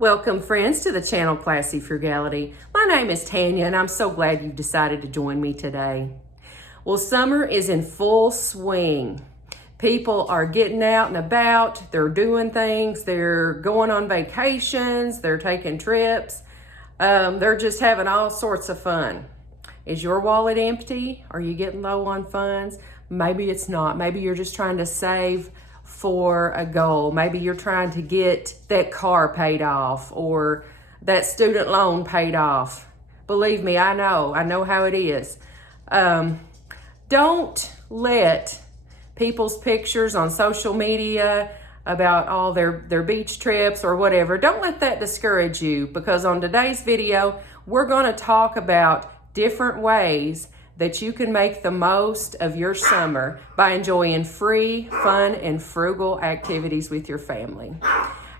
Welcome, friends, to the channel Classy Frugality. My name is Tanya, and I'm so glad you've decided to join me today. Well, summer is in full swing. People are getting out and about. They're doing things. They're going on vacations. They're taking trips. They're just having all sorts of fun. Is your wallet empty? Are you getting low on funds? Maybe it's not. Maybe you're just trying to save for a goal. Maybe you're trying to get that car paid off or that student loan paid off. Believe me, I know how it is. Don't let people's pictures on social media about all their beach trips or whatever, don't let that discourage you, because on today's video, we're going to talk about different ways that you can make the most of your summer by enjoying free, fun, and frugal activities with your family.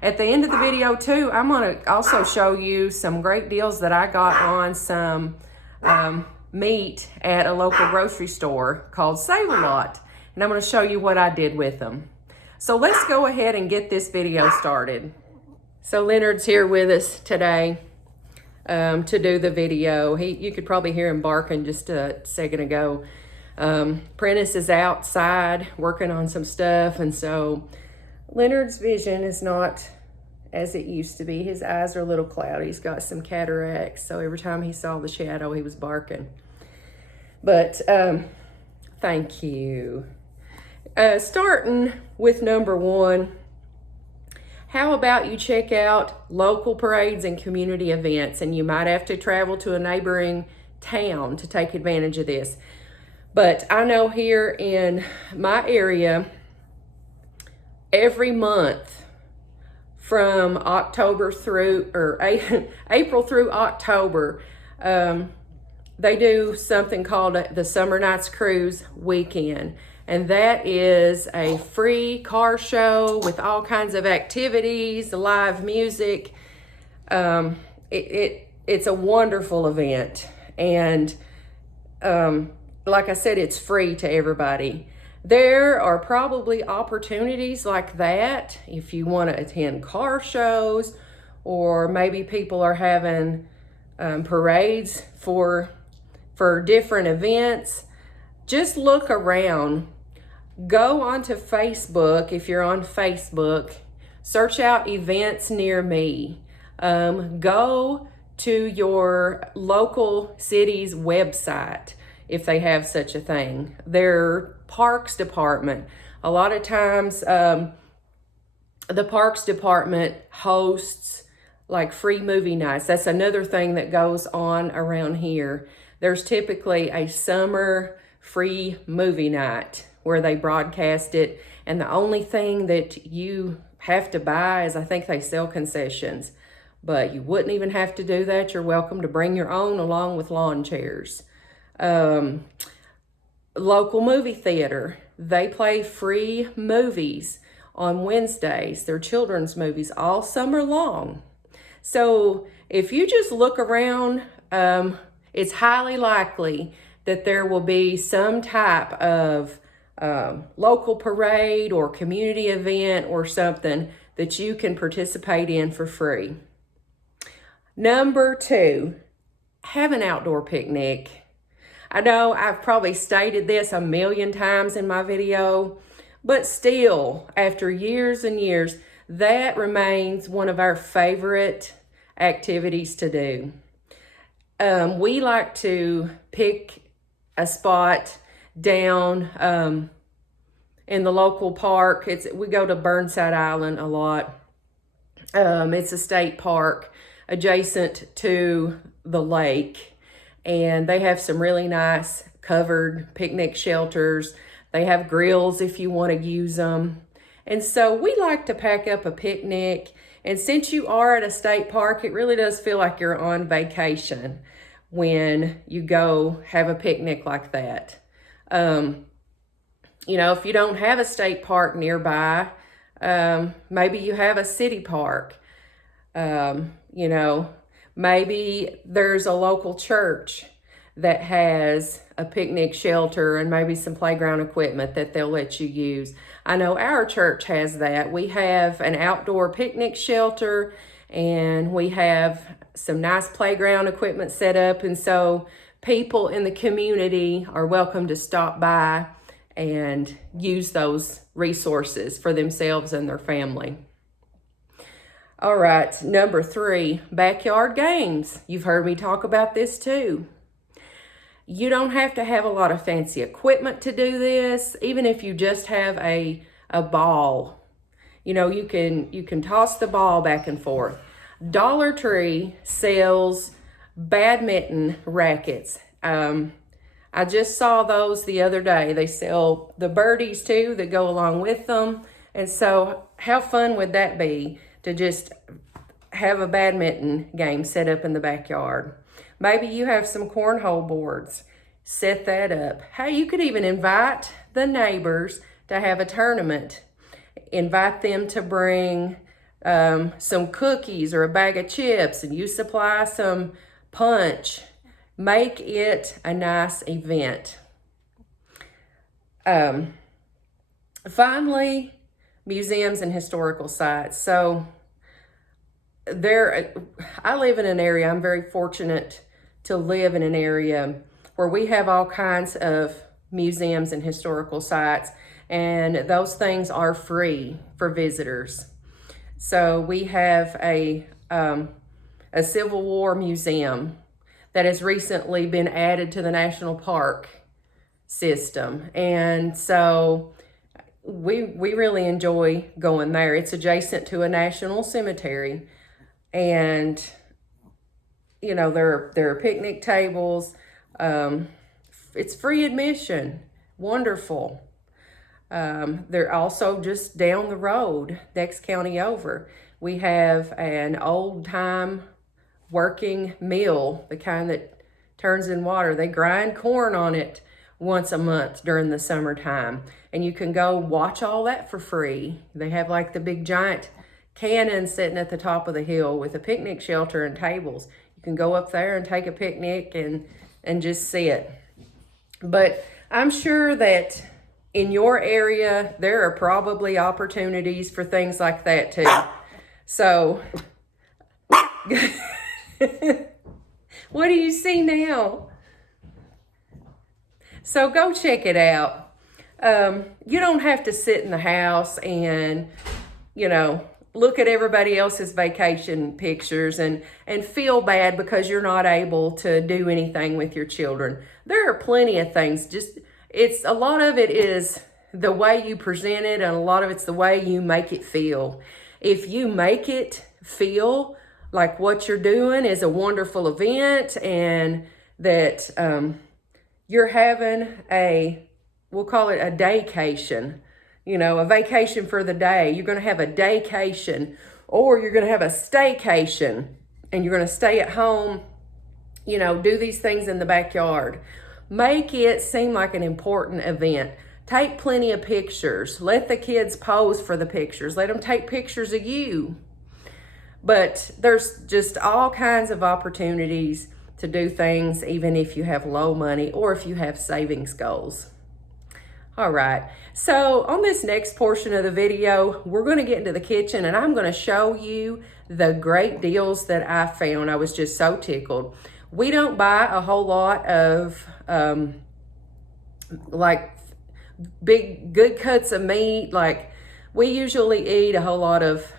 At the end of the video too, I'm gonna also show you some great deals that I got on some meat at a local grocery store called Save a Lot. And I'm gonna show you what I did with them. So let's go ahead and get this video started. So Leonard's here with us today to do the video. You could probably hear him barking just a second ago. Prentice is outside working on some stuff, and so Leonard's vision is not as it used to be. His eyes are a little cloudy. He's got some cataracts, so every time he saw the shadow, he was barking. But thank you. Starting with number one, how about you check out local parades and community events? And you might have to travel to a neighboring town to take advantage of this. But I know here in my area, every month from October through, or April through October, they do something called the Summer Nights Cruise Weekend. And that is a free car show with all kinds of activities, live music. It's a wonderful event. And like I said, it's free to everybody. There are probably opportunities like that if you want to attend car shows, or maybe people are having parades for different events. Just look around. Go onto Facebook if you're on Facebook. Search out events near me. Go to your local city's website if they have such a thing. Their parks department. A lot of times the parks department hosts like free movie nights. That's another thing that goes on around here. There's typically a summer free movie night where they broadcast it, and the only thing that you have to buy is, I think they sell concessions, but you wouldn't even have to do that. You're welcome to bring your own along with lawn chairs. Local movie theater, they play free movies on Wednesdays. They're children's movies all summer long. So if you just look around, it's highly likely that there will be some type of local parade or community event or something that you can participate in for free. Number two, have an outdoor picnic. I know I've probably stated this a million times in my video, but still, after years and years, that remains one of our favorite activities to do. We like to pick a spot down in the local park. We go to Burnside Island a lot. It's a state park adjacent to the lake, and they have some really nice covered picnic shelters. They have grills if you want to use them. And so we like to pack up a picnic, and since you are at a state park, it really does feel like you're on vacation when you go have a picnic like that. You know, if you don't have a state park nearby, maybe you have a city park. You know, maybe there's a local church that has a picnic shelter and maybe some playground equipment that they'll let you use. I know our church has that. We have an outdoor picnic shelter, and we have some nice playground equipment set up, and so people in the community are welcome to stop by and use those resources for themselves and their family. All right, number 3, backyard games. You've heard me talk about this too. You don't have to have a lot of fancy equipment to do this. Even if you just have a ball, you know, you can toss the ball back and forth. Dollar Tree sells badminton rackets. I just saw those the other day. They sell the birdies too that go along with them. And so how fun would that be to just have a badminton game set up in the backyard? Maybe you have some cornhole boards. Set that up. Hey, you could even invite the neighbors to have a tournament. Invite them to bring some cookies or a bag of chips, and you supply some punch. Make it a nice event. Finally, museums and historical sites. So I live in an area, I'm very fortunate to live in an area where we have all kinds of museums and historical sites, and those things are free for visitors. So we have a Civil War museum that has recently been added to the national park system. And so we really enjoy going there. It's adjacent to a national cemetery. And, you know, there are picnic tables. It's free admission. Wonderful. They're also just down the road, next county over. We have an old time working mill, the kind that turns in water. They grind corn on it once a month during the summertime. And you can go watch all that for free. They have like the big giant cannon sitting at the top of the hill with a picnic shelter and tables. You can go up there and take a picnic and just sit. But I'm sure that in your area, there are probably opportunities for things like that too. So, what do you see now? So go check it out. You don't have to sit in the house and, you know, look at everybody else's vacation pictures and feel bad because you're not able to do anything with your children. There are plenty of things. A lot of it is the way you present it, and a lot of it's the way you make it feel. If you make it feel like what you're doing is a wonderful event, and that you're having we'll call it a daycation, you know, a vacation for the day. You're going to have a daycation, or you're going to have a staycation, and you're going to stay at home, you know, do these things in the backyard. Make it seem like an important event. Take plenty of pictures. Let the kids pose for the pictures. Let them take pictures of you. But there's just all kinds of opportunities to do things, even if you have low money or if you have savings goals. All right, so on this next portion of the video, we're going to get into the kitchen, and I'm going to show you the great deals that I found. I was just so tickled. We don't buy a whole lot of like big good cuts of meat. Like, we usually eat a whole lot of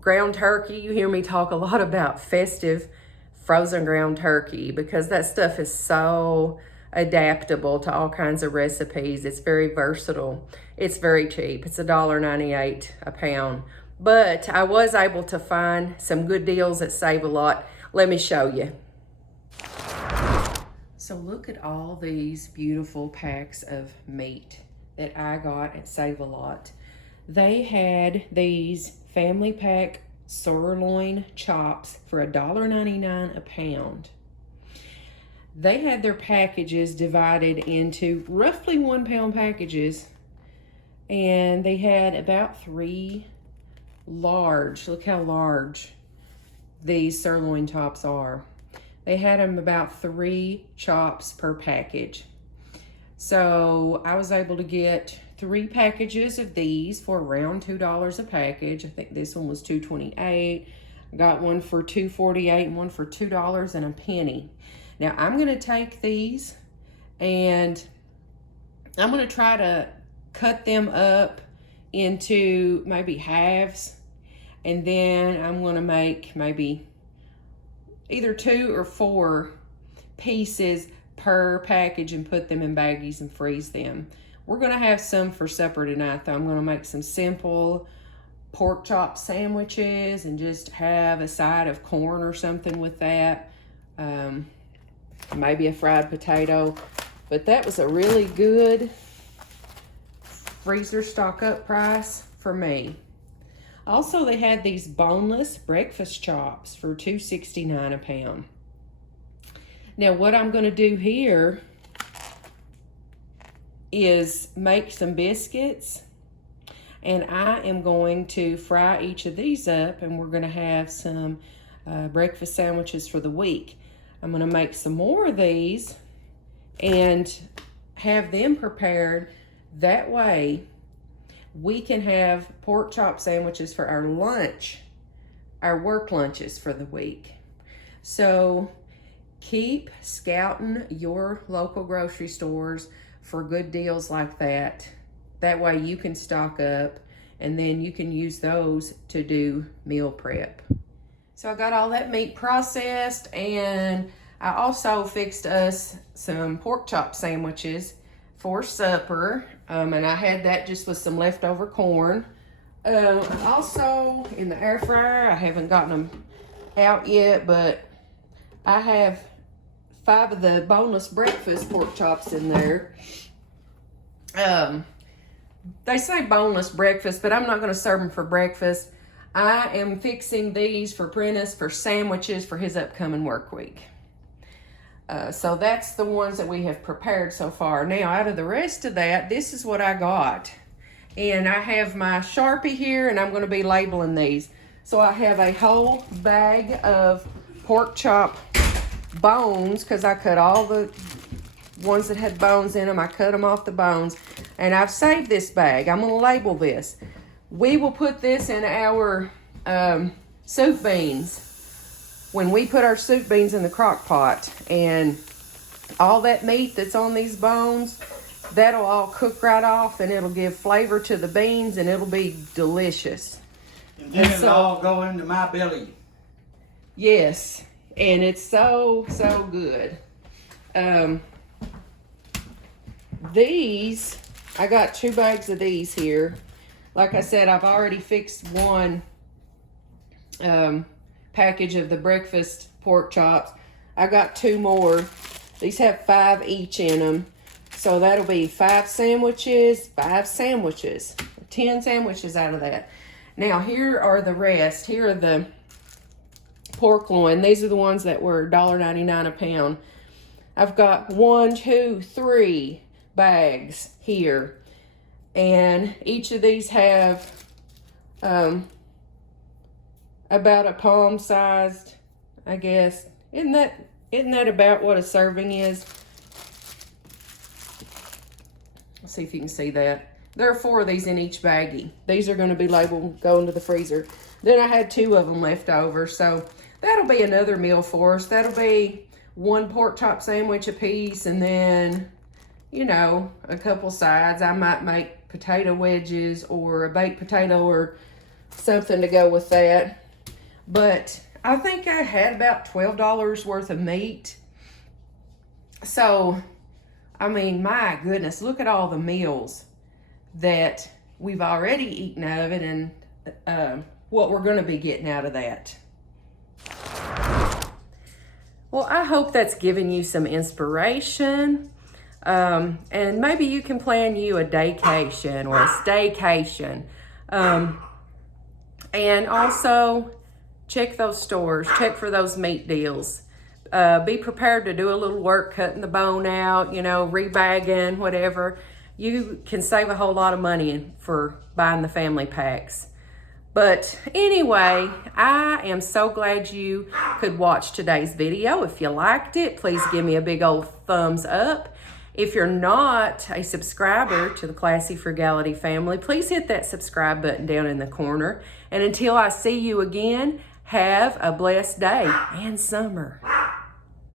ground turkey. You hear me talk a lot about festive frozen ground turkey because that stuff is so adaptable to all kinds of recipes. It's very versatile. It's very cheap. It's $1.98 a pound. But I was able to find some good deals that save a lot. Let me show you. So look at all these beautiful packs of meat that I got at Save a Lot. They had these family pack sirloin chops for $1.99 a pound. They had their packages divided into roughly 1 pound packages, and they had about 3 large, look how large these sirloin chops are. They had them about 3 chops per package. So I was able to get 3 packages of these for around $2 a package. I think this one was $2.28. Got one for $2.48 and one for $2 and a penny. Now I'm going to take these and I'm going to try to cut them up into maybe halves, and then I'm going to make maybe either 2 or 4 pieces per package and put them in baggies and freeze them. We're going to have some for supper tonight though. I'm going to make some simple pork chop sandwiches and just have a side of corn or something with that. Maybe a fried potato. But that was a really good freezer stock up price for me. Also, they had these boneless breakfast chops for $2.69 a pound. Now, what I'm going to do here is make some biscuits, and I am going to fry each of these up, and we're going to have some breakfast sandwiches for the week. I'm going to make some more of these and have them prepared. That way we can have pork chop sandwiches for our lunch, our work lunches for the week. So keep scouting your local grocery stores for good deals like that. That way you can stock up and then you can use those to do meal prep. So I got all that meat processed, and I also fixed us some pork chop sandwiches for supper, and I had that just with some leftover corn. Also in the air fryer, I haven't gotten them out yet, but I have 5 of the boneless breakfast pork chops in there. They say boneless breakfast, but I'm not going to serve them for breakfast. I am fixing these for Prentice for sandwiches for his upcoming work week. So that's the ones that we have prepared so far. Now, out of the rest of that, this is what I got. And I have my Sharpie here, and I'm going to be labeling these. So I have a whole bag of pork chop bones, because I cut all the ones that had bones in them. I cut them off the bones. And I've saved this bag. I'm going to label this. We will put this in our soup beans when we put our soup beans in the crock pot, and all that meat that's on these bones, that'll all cook right off, and it'll give flavor to the beans, and it'll be delicious. And then it'll all go into my belly. Yes, and it's so good. These, I got 2 bags of these here. Like I said, I've already fixed one package of the breakfast pork chops. I got 2 more. These have 5 each in them. So that'll be 5 sandwiches, 10 sandwiches out of that. Now here are the rest. Here are the pork loin. These are the ones that were $1.99 a pound. I've got 1, 2, 3 bags here. And each of these have about a palm sized, I guess. Isn't that about what a serving is? Let's see if you can see that. There are 4 of these in each baggie. These are going to be labeled, go into the freezer. Then I had 2 of them left over, so that'll be another meal for us. That'll be 1 pork chop sandwich a piece, and then, you know, a couple sides. I might make potato wedges or a baked potato or something to go with that. But I think I had about $12 worth of meat. So, I mean, my goodness, look at all the meals that we've already eaten of it, and what we're going to be getting out of that. Well, I hope that's given you some inspiration. And maybe you can plan you a daycation or a staycation. And also check those stores, check for those meat deals. Be prepared to do a little work cutting the bone out, you know, rebagging, whatever. You can save a whole lot of money for buying the family packs. But anyway, I am so glad you could watch today's video. If you liked it, please give me a big old thumbs up. If you're not a subscriber to the Classy Frugality family, please hit that subscribe button down in the corner. And until I see you again, Have a blessed day and summer.